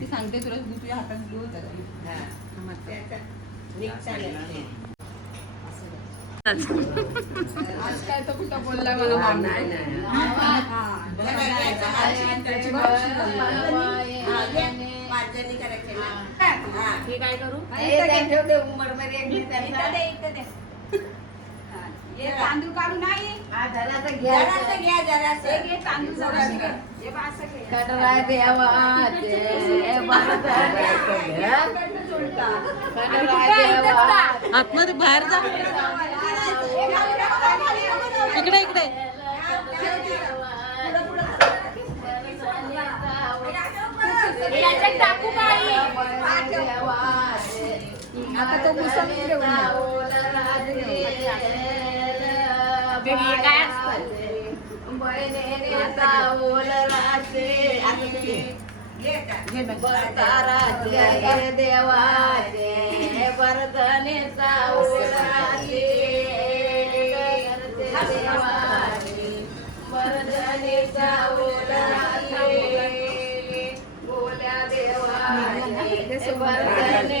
ती सांगते तुला तू तुझ्या हातात. हा. आज काय तो कुठं बोललाय मला नाही, काय करू? मरमरी एक दे त्यांचा. हे तांदूळ काढू नाही हा, जरासं घ्या. जरासं घ्या, जरासं. हे घे तांदूळ जराशी घे. हे बा असं घे. कडरा देवाचे भरताचे घर. कडरा देवाचे आतमध्ये बाहेर जा इकडे इकडे याच्यात टाकू का आई? आता तो घेऊन ये. हे काय असतं? देवाचे. वर्धने चावलाचे वर्धने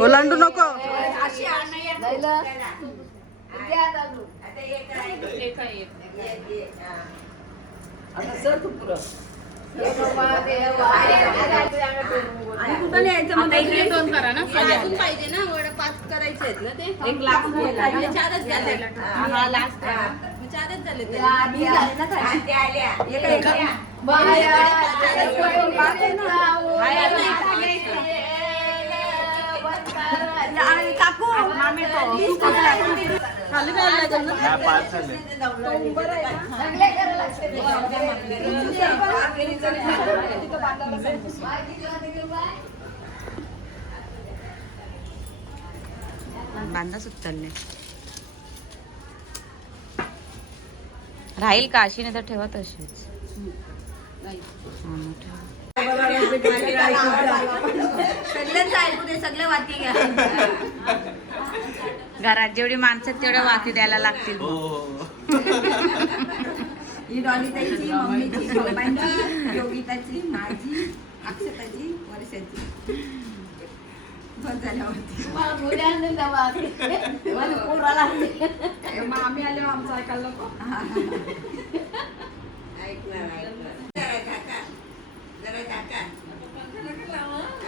ओलांडू नको. आता इकडे दोन करा ना. अजून पाहिजे ना. वड पाच करायचे आहेत ना ते. एक लाख चारच झाले हा लास्ट चारच झाले ते. काकू? खाली पाच झाले. बांधा सुटताले राहील का? अशी नाही तर ठेवा तशीच. हा, मग ठेवा. सगळ्यांचं ऐकू दे सगळे वाटी घ्या. घरात जेवढी माणसं आहेत तेवढ्या वाती द्यायला लागतील. हो. ही मम्मीची शोभांची योगिताची माझी अक्षताची वर्षाची. बस झाल्यावरती मग आम्ही आलो आमचं ऐकायला नको. ऐकणार ऐकणार जरा झाका जरा झाका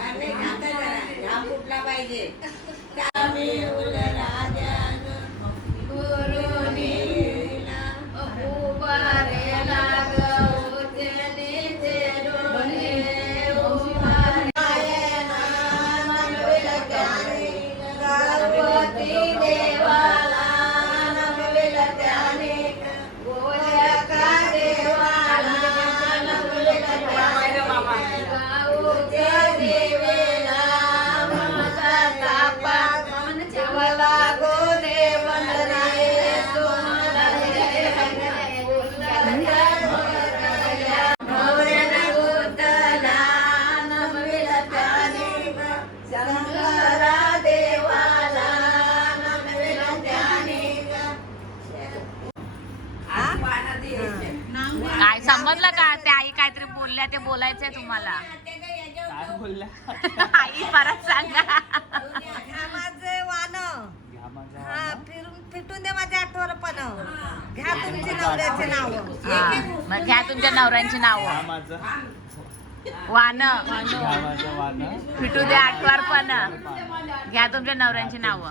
अरे जरा हा फुटला पाहिजे? उल बोलल्या ते बोलायचंय तुम्हाला. आई परत सांगा. वान. घ्या घ्या नवऱ्याचे नाव. मग घ्या तुमच्या नवऱ्यांची नाव. नावं वान. घ्या फिटू दे आठवार पण घ्या तुमच्या नवऱ्यांची नावं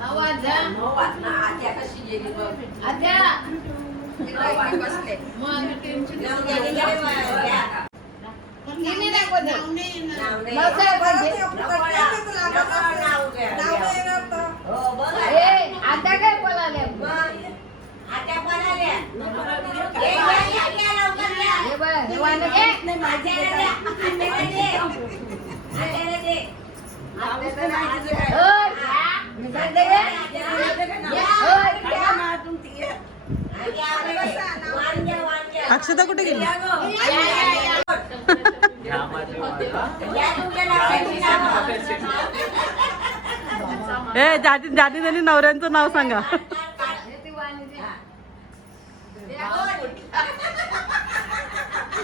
साईड ना आता काय बोलाले हे बघ हे वांदे घे. ओय, मी सांगते घे. ओय, अक्षता कुठे गेली घ्या माझ्या वाटा ए जाती जाती त्यांनी नवऱ्यांचं नाव सांगा.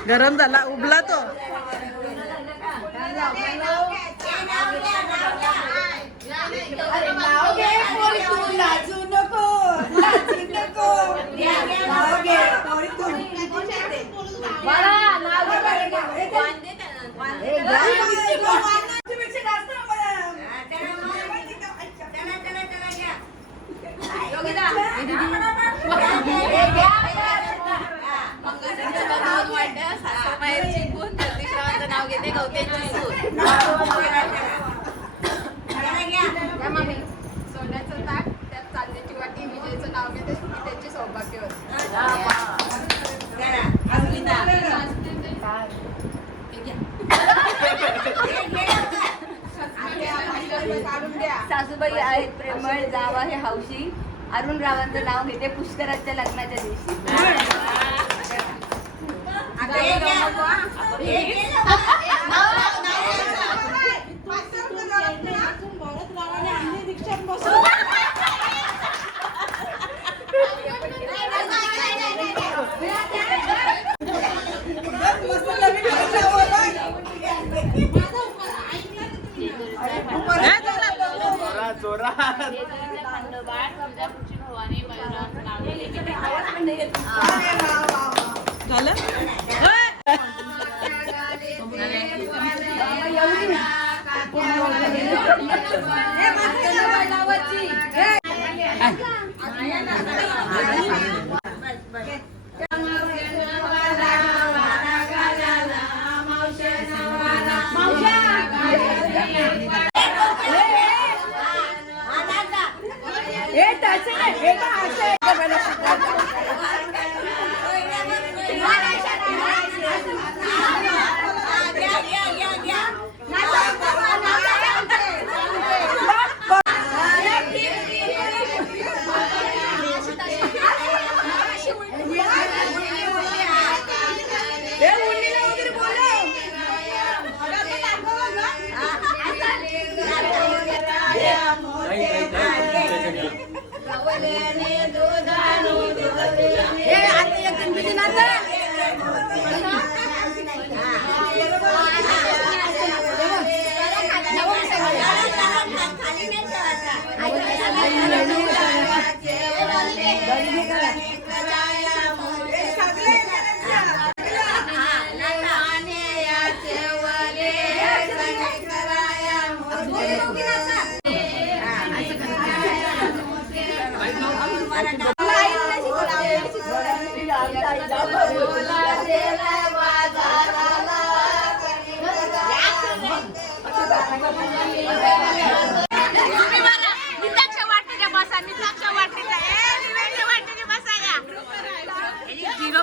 गरम झाला उबला तो. लाजू नको लाजू नको नाव घे बरं. ए, घ्या. नाव घेते गवत्याची सून घ्या मामी. सोन्याचं ताट त्यात चांदीची वाटी विजयचं नाव घेते सुखी त्यांची सौभाग्यवती सासूबाई आहेत प्रेमळ जाव आहे हौशी अरुण रावांचं नाव घेते पुष्कराजच्या लग्नाच्या दिवशी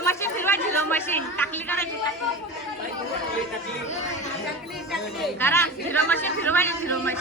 मशीन फिरवा झिरो मशीन टाकली करायची करा झिरो मशीन फिरवायची झिरो मशीन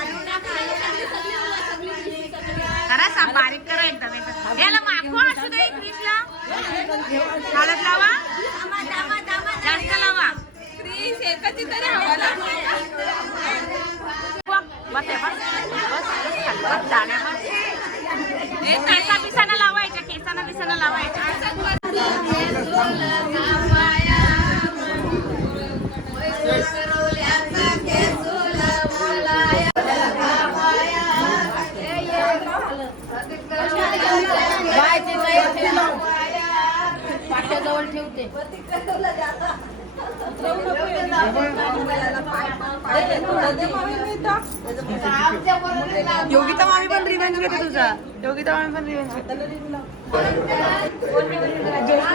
योगिता मामी पण रिव्हेंज घेते तुझा. योगिता मामी पण रिव्हेंज घेते.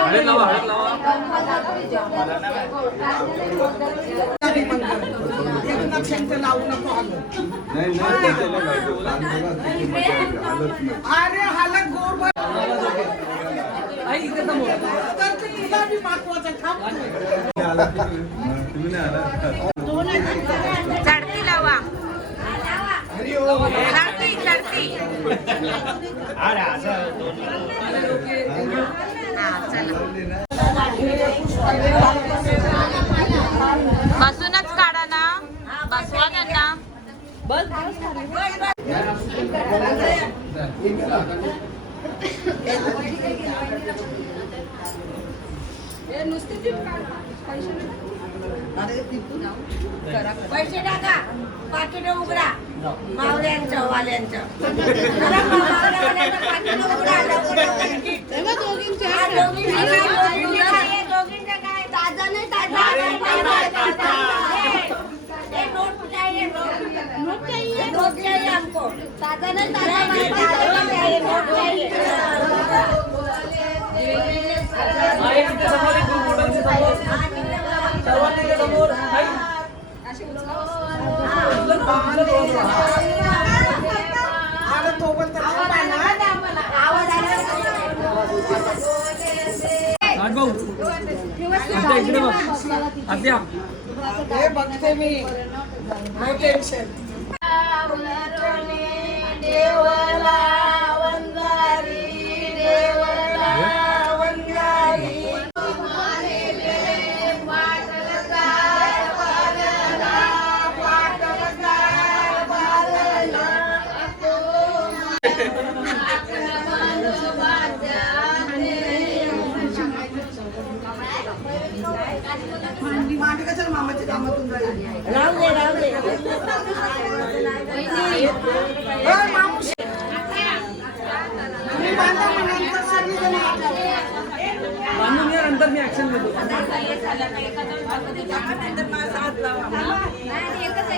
हळद लावा हळद लावा. नाही की- तुम्ही नाही आला चढती लावा. चढती चढती. बसूनच काढा ना बसवा त्यांना पैसे टाका पाकिट उघडा मावल्यांच्या वाल्यांच्या जरा मावल्यावाल्यांचं पाकीट उघडा, लवकर लवकर. हा, दोघींचं काय? दोघींचं काय? दोघींचं काय? ताजा नाही, ताजा. ताजा, ताजा. हे, हे नोट चाहिए, नोट. नोट चाहिए हमको. ताजा नाही, ताजा नाही, ताजा नाही चाहिए, नोट चाहिए. आवाज देवला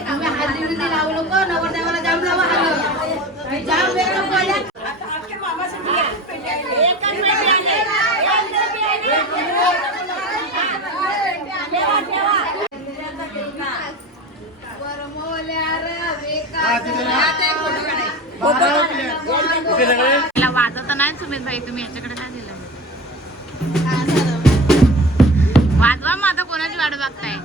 आम्ही हळदी नवरदेवाला जाम लावा जाम वेगळं पडल्या नाही सुमित भाई तुम्ही याच्याकडे काय दिलं वाजवा मग आता कोणाची वाट बघताय?